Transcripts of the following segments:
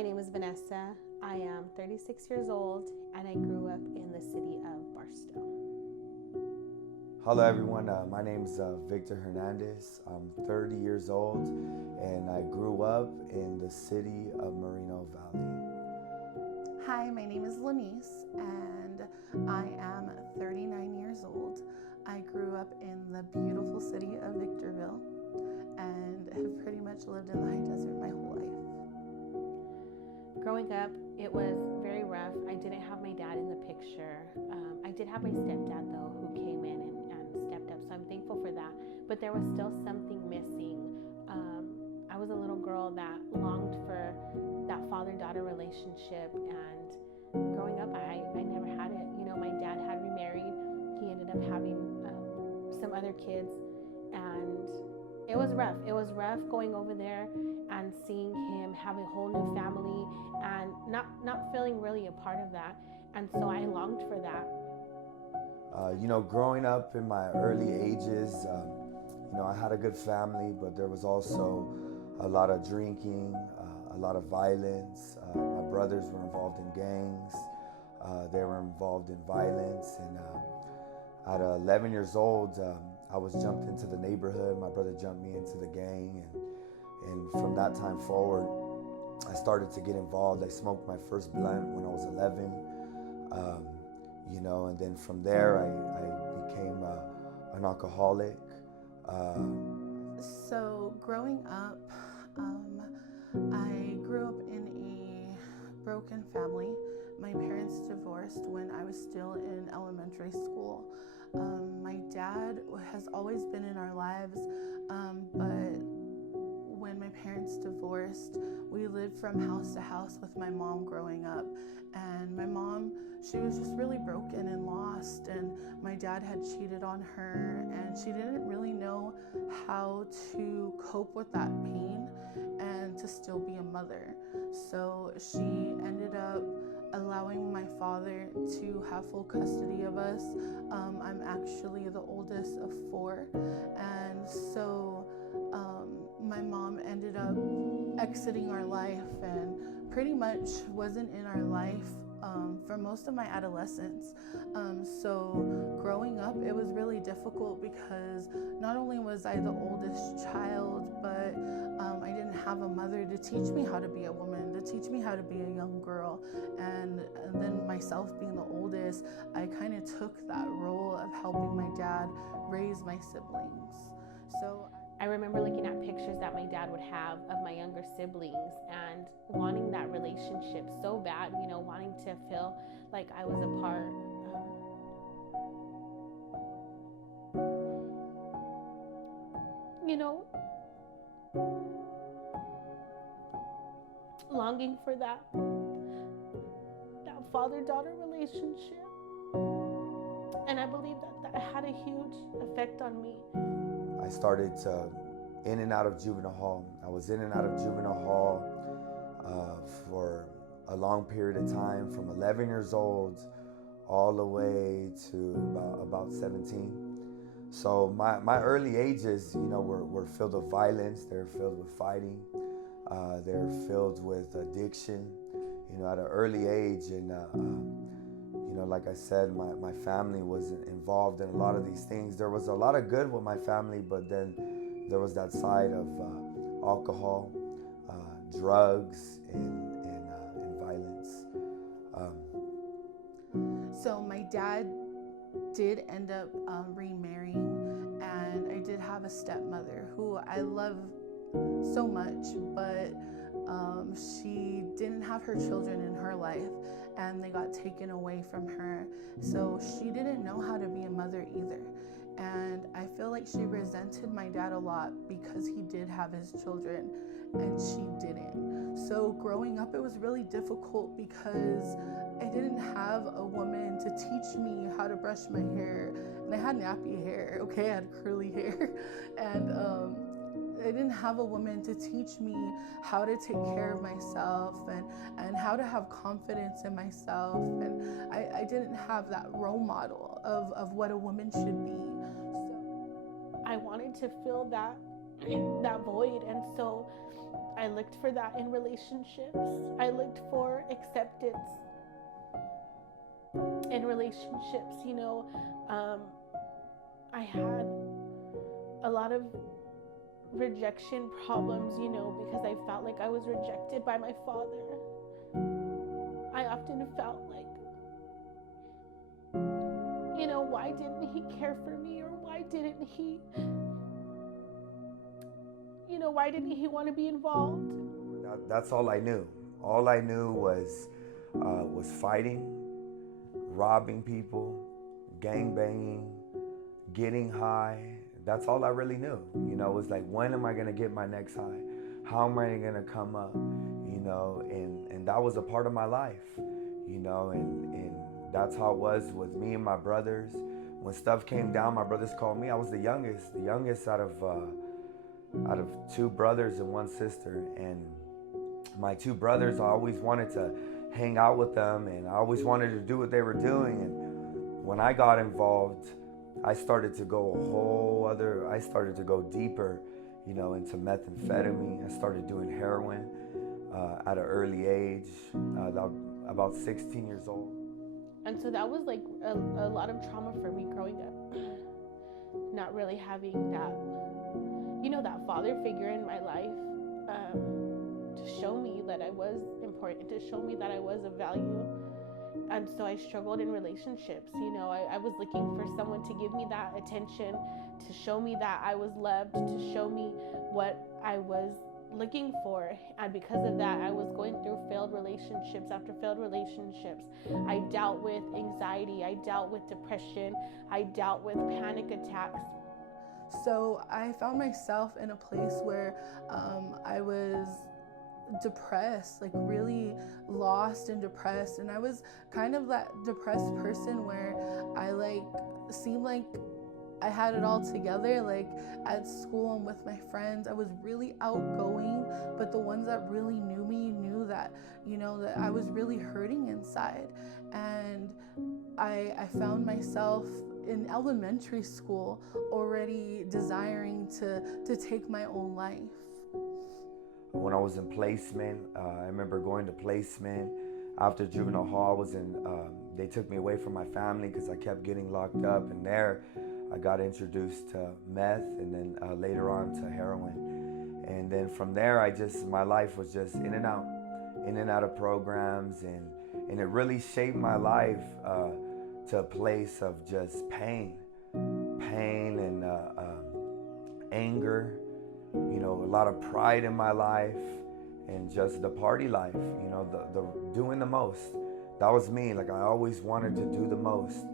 my name is Vanessa. I am 36 years old and I grew up in the city of Barstow. Hello everyone, my name is Victor Hernandez. I'm 30 years old and I grew up in the city of Moreno Valley. Hi, my name is Lanice and I am 39 years old. I grew up in the beautiful city of Victorville and have pretty much lived in the high desert my whole life. Growing up, it was very rough. I didn't have my dad in the picture. I did have my stepdad though, who came in and stepped up, so I'm thankful for that. But there was still something missing. I was a little girl that longed for that father-daughter relationship, and growing up, I never had it. You know, my dad had remarried. He ended up having some other kids, and it was rough. It was rough going over there and seeing him have a whole new family and not feeling really a part of that. And so I longed for that. Growing up in my early ages, I had a good family, but there was also a lot of drinking, a lot of violence. My brothers were involved in gangs. They were involved in violence. And at 11 years old, I was jumped into the neighborhood. My brother jumped me into the gang. And from that time forward, I started to get involved. I smoked my first blunt when I was 11. And then from there, I became an alcoholic. So growing up, I grew up in a broken family. My parents divorced when I was still in elementary school. My dad has always been in our lives, but when my parents divorced, we lived from house to house with my mom growing up. And my mom, she was just really broken and lost, and my dad had cheated on her, and she didn't really know how to cope with that pain and to still be a mother. So she ended up allowing my father to have full custody of us. I'm actually the oldest of 4, and so my mom ended up exiting our life and pretty much wasn't in our life for most of my adolescence. So growing up, it was really difficult because not only was I the oldest child, but I didn't have a mother to teach me how to be a woman, to teach me how to be a young girl. And then myself being the oldest, I kind of took that role of helping my dad raise my siblings. So I remember looking at pictures that my dad would have of my younger siblings and wanting that relationship so bad, wanting to feel like I was a part. Longing for that father-daughter relationship. And I believe that had a huge effect on me. I started in and out of juvenile hall. I was in and out of juvenile hall for a long period of time, from 11 years old all the way to about 17. So my early ages, were filled with violence. They were filled with fighting. They're filled with addiction, at an early age. And, like I said, my family was involved in a lot of these things. There was a lot of good with my family, but then there was that side of alcohol, drugs, and violence. So my dad did end up remarrying, and I did have a stepmother who I love so much, but she didn't have her children in her life, and they got taken away from her. So she didn't know how to be a mother either. And I feel like she resented my dad a lot because he did have his children and she didn't. So growing up, it was really difficult because I didn't have a woman to teach me how to brush my hair. And I had nappy hair, okay? I had curly hair. And I didn't have a woman to teach me how to take care of myself and how to have confidence in myself. And I didn't have that role model of what a woman should be. I wanted to feel that that void. And so I looked for that in relationships. I looked for acceptance in relationships. I had a lot of rejection problems, because I felt like I was rejected by my father. I often felt like, why didn't he care for me? Or why didn't he want to be involved? That's all I knew. All I knew was fighting, robbing people, gang banging, getting high. That's all I really knew. It was like, when am I gonna get my next high? How am I gonna come up? And that was a part of my life. And that's how it was with me and my brothers. When stuff came down, my brothers called me. I was the youngest out of 2 brothers and 1 sister. And my 2 brothers, I always wanted to hang out with them, and I always wanted to do what they were doing. And when I got involved, I started to go I started to go deeper, into methamphetamine. I started doing heroin at an early age, about 16 years old. And so that was like a lot of trauma for me growing up. Not really having that, that father figure in my life to show me that I was important, to show me that I was of value. And so I struggled in relationships. I was looking for someone to give me that attention, to show me that I was loved, to show me what I was looking for. And because of that, I was going through failed relationships after failed relationships. I dealt with anxiety, I dealt with depression, I dealt with panic attacks. So I found myself in a place where I was depressed, like really lost and depressed. And I was kind of that depressed person where I seemed like I had it all together. Like at school and with my friends, I was really outgoing, but the ones that really knew me knew that, that I was really hurting inside. And I found myself in elementary school already desiring to take my own life. When I was in placement, I remember going to placement after juvenile hall. They took me away from my family because I kept getting locked up, and there I got introduced to meth, and then later on to heroin. And then from there, my life was just in and out of programs, and it really shaped my life to a place of just pain and anger, a lot of pride in my life, and just the party life, the doing the most. That was me. Like, I always wanted to do the most.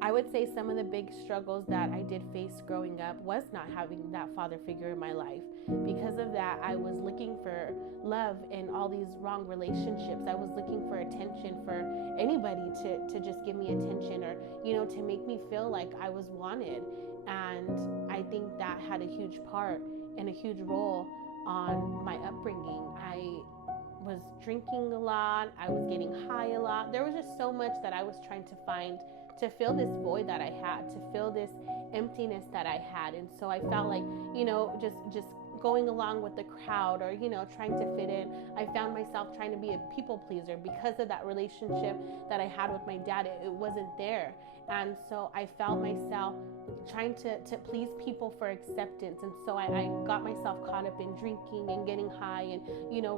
I would say some of the big struggles that I did face growing up was not having that father figure in my life. Because of that, I was looking for love in all these wrong relationships. I was looking for attention, for anybody to just give me attention, or, to make me feel like I was wanted. And I think that had a huge part and a huge role on my upbringing. I was drinking a lot. I was getting high a lot. There was just so much that I was trying to find to fill this void that I had, to fill this emptiness that I had. And so I felt like, just going along with the crowd, or, trying to fit in. I found myself trying to be a people pleaser because of that relationship that I had with my dad. It wasn't there. And so I felt myself trying to please people for acceptance. And so I got myself caught up in drinking and getting high, and,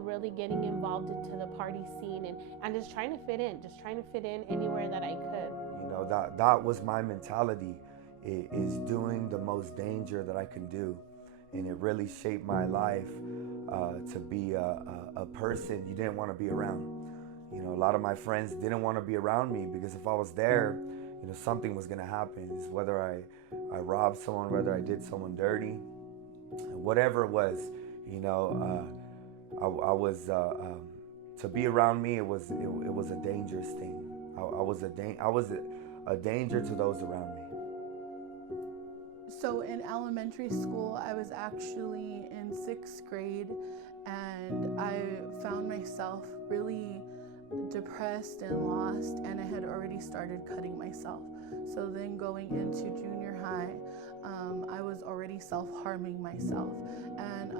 really getting involved into the party scene, and just trying to fit in anywhere that I could. That was my mentality, is doing the most danger that I can do. And it really shaped my life to be a person you didn't want to be around. A lot of my friends didn't want to be around me because if I was there, something was going to happen. It's whether I robbed someone, whether I did someone dirty, whatever it was, I was to be around me. It was a dangerous thing. I was a danger to those around me. So in elementary school, I was actually in 6th grade, and I found myself really depressed and lost, and I had already started cutting myself. So then going into junior high, I was already self-harming myself, and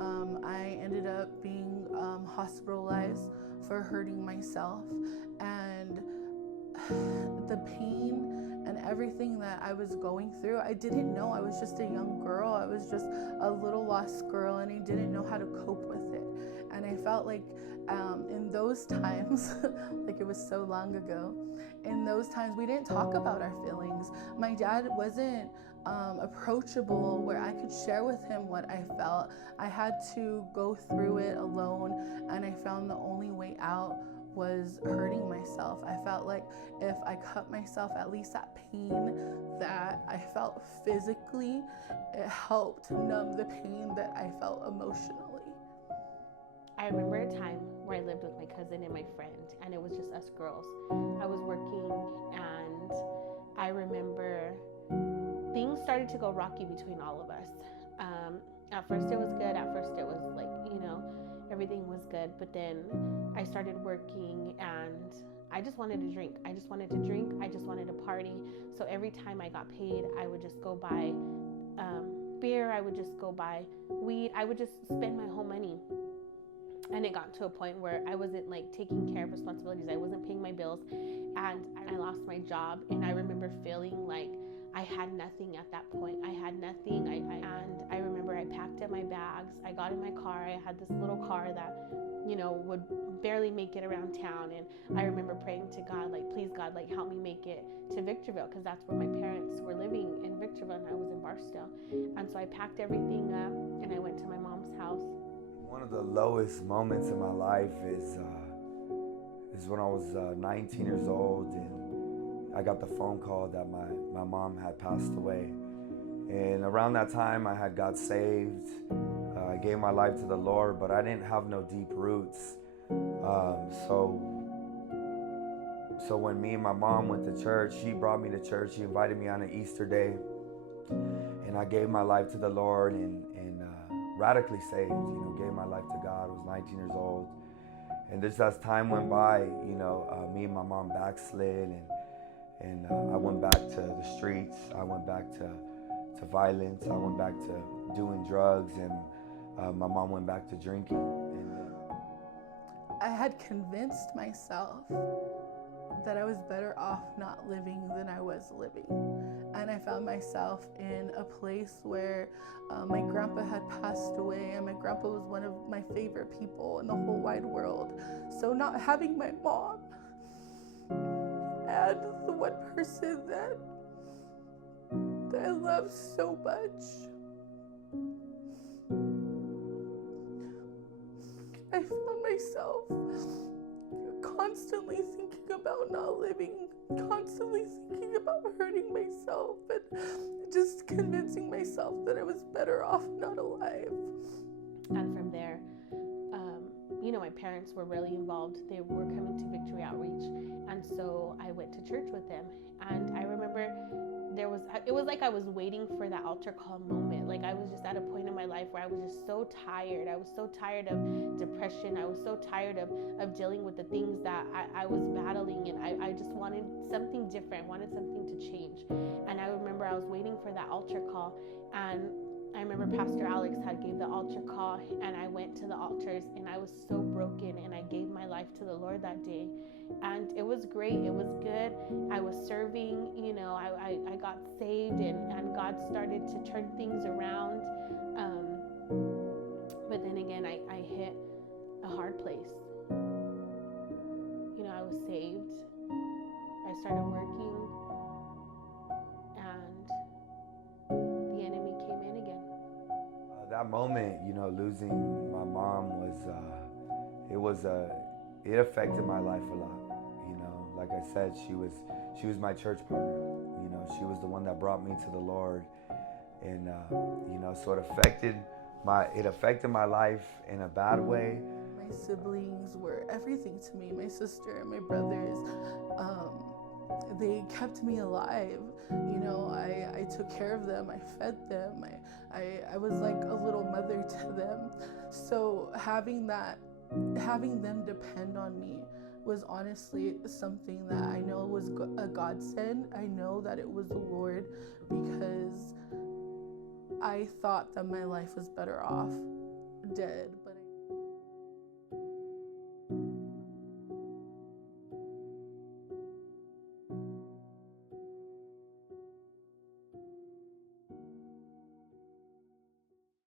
I ended up being hospitalized for hurting myself. And the pain and everything that I was going through, I didn't know. I was just a young girl. I was just a little lost girl, and I didn't know how to cope with it. And I felt like in those times, like it was so long ago, in those times we didn't talk about our feelings. My dad wasn't approachable where I could share with him what I felt. I had to go through it alone, and I found the only way out was hurting myself. I felt like if I cut myself, at least that pain that I felt physically, it helped numb the pain that I felt emotionally. I remember a time where I lived with my cousin and my friend, and it was just us girls. I was working, and I remember things started to go rocky between all of us. At first it was good. At first it was like, everything was good. But then I started working, and I just wanted to drink. I just wanted to drink. I just wanted to party. So every time I got paid, I would just go buy beer. I would just go buy weed. I would just spend my whole money. And it got to a point where I wasn't like taking care of responsibilities. I wasn't paying my bills, and I lost my job. And I remember feeling like I had nothing at that point. I had nothing. And I remember I packed up my bags. I got in my car. I had this little car that, would barely make it around town. And I remember praying to God, like, please God, like, help me make it to Victorville, because that's where my parents were living, in Victorville, and I was in Barstow. And so I packed everything up, and I went to my mom's house. One of the lowest moments in my life is when I was 19 years old, and I got the phone call that my mom had passed away. And around that time, I had got saved. I gave my life to the Lord, but I didn't have no deep roots. So when me and my mom went to church, she brought me to church. She invited me on an Easter day, and I gave my life to the Lord and radically saved. Gave my life to God. I was 19 years old, and just as time went by, me and my mom backslid, and I went back to the streets. I went back to violence. I went back to doing drugs, and my mom went back to drinking. And I had convinced myself that I was better off not living than I was living. And I found myself in a place where my grandpa had passed away, and my grandpa was one of my favorite people in the whole wide world. So not having my mom and the one person that I love so much, I found myself constantly thinking about not living, constantly thinking about hurting myself, and just convincing myself that I was better off not alive. And from there, my parents were really involved. They were coming to Victory Outreach, and so I went to church with them. And I remember it was like I was waiting for that altar call moment. Like I was just at a point in my life where I was just so tired. I was so tired of depression. I was so tired of dealing with the things that I was battling, and I just wanted something different, wanted something to change. And I remember I was waiting for that altar call, and I remember Pastor Alex had gave the altar call, and I went to the altars, and I was so broken, and I gave my life to the Lord that day. And it was great. It was good. I was serving, I got saved, and God started to turn things around. But then again, I hit a hard place. I was saved. I started working, and the enemy came in again. That moment, losing my mom it affected my life a lot. Like I said, she was my church partner. She was the one that brought me to the Lord, and so it affected my life in a bad way. My siblings were everything to me. My sister and my brothers, they kept me alive. I took care of them. I fed them. I was like a little mother to them. So having them depend on me was honestly something that I know was a godsend. I know that it was the Lord, because I thought that my life was better off dead, but